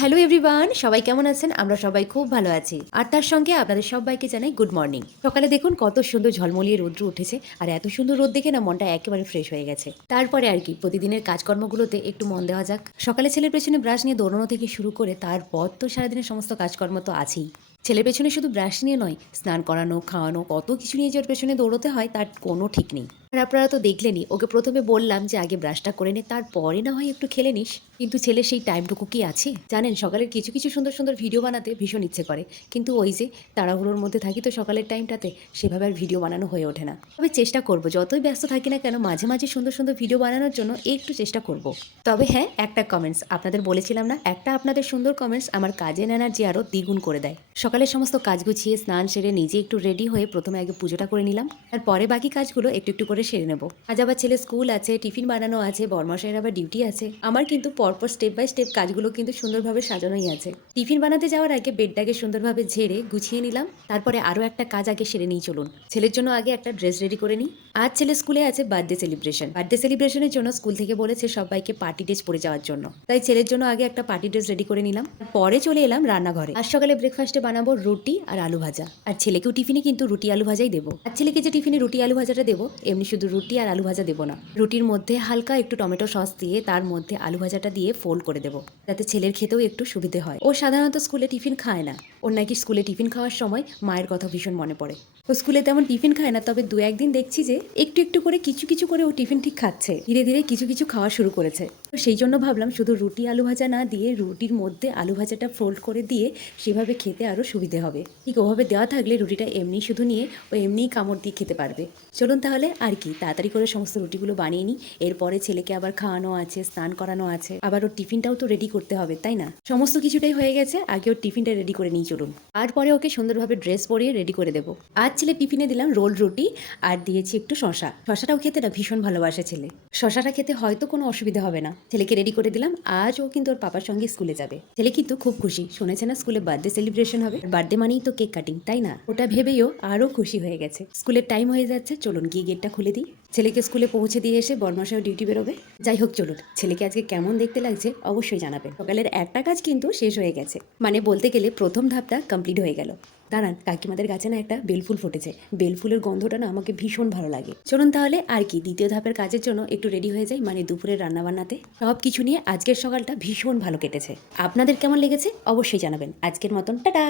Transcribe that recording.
Hello everyone, সবাই কেমন আছেন? আমরা সবাই খুব ভালো আছি। আর তার সঙ্গে আপনাদের সবাইকে জানাই গুড মর্নিং। সকালে দেখুন কত সুন্দর ঝলমলিয়ে রৌদ্র উঠেছে, আর এত সুন্দর রোদ দেখে না মনটা একেবারে ফ্রেশ হয়ে গেছে। তারপরে আর কি প্রতিদিনের কাজকর্মগুলোতে একটু মন দেওয়া যাক। সকালে ছেলের পেছনে ব্রাশ নিয়ে দৌড়ানো থেকে শুরু করে তারপর তো সারাদিনের সমস্ত কাজকর্ম তো আছেই। ছেলের পেছনে শুধু ব্রাশ নিয়ে নয়, স্নান করানো, খাওয়ানো, কত কিছু নিয়ে যে ওর পেছনে দৌড়তে হয় তার কোনো ঠিক নেই। আর আপনারা তো দেখলেনই, ওকে প্রথমে বললাম যে আগে ব্রাশটা করে নে, তারপরে না হয় একটু খেলে নিস। কিন্তু ছেলে সেই টাইমটুকু কি আছে? জানেন, সকালের কিছু কিছু সুন্দর সুন্দর ভিডিও বানাতে ভীষণ ইচ্ছে করে, কিন্তু ওই যে তাড়াহুড়োর মধ্যে থাকি তো সকালের টাইমটাতে সেভাবে আর ভিডিও বানানো হয়ে ওঠে না। তবে চেষ্টা করব, যতই ব্যস্ত থাকি না কেন মাঝে মাঝে সুন্দর সুন্দর ভিডিও বানানোর জন্য একটু চেষ্টা করব। তবে হ্যাঁ, একটা কমেন্টস আপনাদের বলেছিলাম না, একটা আপনাদের সুন্দর কমেন্টস আমার কাজের এনার্জি আরও দ্বিগুণ করে দেয়। সকালের সমস্ত কাজ গুছিয়ে স্নান সেরে নিজে একটু রেডি হয়ে প্রথমে আগে পুজোটা করে নিলাম, আর পরে বাকি কাজগুলো একটু একটু করে সেরে নেব। আজ আবার ছেলে স্কুল আছে, টিফিন বানানো আছে, বরমশাইয়ের আবার ডিউটি আছে। আমার কিন্তু পরপর স্টেপ বাই স্টেপ কাজগুলো কিন্তু সুন্দরভাবে সাজানোই আছে। টিফিন বানাতে যাওয়ার আগে বেডটাকে সুন্দরভাবে ঝেড়ে গুছিয়ে নিলাম, তারপরে আরও একটা কাজ আগে সেরে নিই। চলুন ছেলের জন্য আগে একটা ড্রেস রেডি করে নিই। আজ ছেলে স্কুলে আছে বার্থডে সেলিব্রেশনের জন্য স্কুল থেকে বলেছে সবাইকে পার্টি ড্রেস পরে যাওয়ার জন্য, তাই ছেলের জন্য আগে একটা পার্টি ড্রেস রেডি করে নিলাম। পরে চলে এলাম রান্নাঘরে। আজ সকালে ব্রেকফাস্টে বানাবো রুটি আর আলু ভাজা, আর ছেলেকেও টিফিনে কিন্তু রুটি আলু ভাজাই দেবো। আর ছেলেকে যে টিফিনে রুটি আলু ভাজাটা দেবো, এমনি শুধু রুটি আর আলু ভাজা দেবো না, রুটির মধ্যে হালকা একটু টমেটো সস দিয়ে তার মধ্যে আলু ভাজাটা দিয়ে ফোল্ড করে দেবো, যাতে ছেলের খেতেও একটু সুবিধে হয়। ও সাধারণত স্কুলে টিফিন খায় না, ওর নাকি স্কুলে টিফিন খাওয়ার সময় মায়ের কথা ভীষণ মনে পড়ে। ও স্কুলে তেমন টিফিন খায় না, তবে দু একদিন দেখছি যে একটু একটু করে কিছু কিছু করে ও টিফিন ঠিক খাচ্ছে, ধীরে ধীরে কিছু কিছু খাওয়া শুরু করেছে। তো সেই জন্য ভাবলাম শুধু রুটি আলু ভাজা না দিয়ে রুটির মধ্যে আলু ভাজাটা ফোল্ড করে দিয়ে সেভাবে খেতে আরও সুবিধে হবে। ঠিক ওভাবে দেওয়া থাকলে রুটিটা এমনি শুধু নিয়ে ও এমনিই কামড় দিয়ে খেতে পারবে। চলুন তাহলে আর কি তাড়াতাড়ি করে সমস্ত রুটিগুলো বানিয়ে নিই। এরপরে ছেলেকে আবার খাওয়ানো আছে, স্নান করানো আছে, আবার ওর টিফিনটাও তো রেডি করতে হবে, তাই না? সমস্ত কিছুটাই হয়ে গেছে, আগে ওর টিফিনটা রেডি করে নিই চলুন। আর পরে ওকে সুন্দরভাবে ড্রেস পরিয়ে রেডি করে দেবো। আজ ছেলে টিফিনে দিলাম রোল রুটি, আর দিয়েছি একটু শশা। শশাটাও খেতে না ভীষণ ভালোবাসে ছেলে, শশাটা খেতে হয়তো কোনো অসুবিধা হবে না। ছেলেকে রেডি করে দিলাম, আজ ও কিন্তু ওর পাপার সঙ্গে স্কুলে যাবে। ছেলে কিন্তু খুব খুশি, শুনেছে না স্কুলে বার্থডে সেলিব্রেশন হবে, বার্থডে মানেই তো কেক কাটিং, তাই না? ওটা ভেবেও আরও খুশি হয়ে গেছে। স্কুলের টাইম হয়ে যাচ্ছে, চলুন গিয়ে গেটটা খুলে দিই। ছেলেকে স্কুলে পৌঁছে দিয়ে এসে বরমশাইও ডিউটি বেরোবে। যাই হোক চলুন, ছেলেকে আজকে কেমন দেখতে লাগছে অবশ্যই জানাবেন। সকালের একটা কাজ কিন্তু শেষ হয়ে গেছে, মানে বলতে গেলে প্রথম ধাপটা কমপ্লিট হয়ে গেল। দাঁড়ান, কাকিমাদের গাছে না একটা বেলফুল ফুটেছে, বেলফুলের গন্ধটা না আমাকে ভীষণ ভালো লাগে। চলুন তাহলে আর কি দ্বিতীয় ধাপের কাজের জন্য একটু রেডি হয়ে যাই, মানে দুপুরের রান্নাবান্নাতে। সব কিছু নিয়ে আজকের সকালটা ভীষণ ভালো কেটেছে। আপনাদের কেমন লেগেছে অবশ্যই জানাবেন। আজকের মতন টাটা।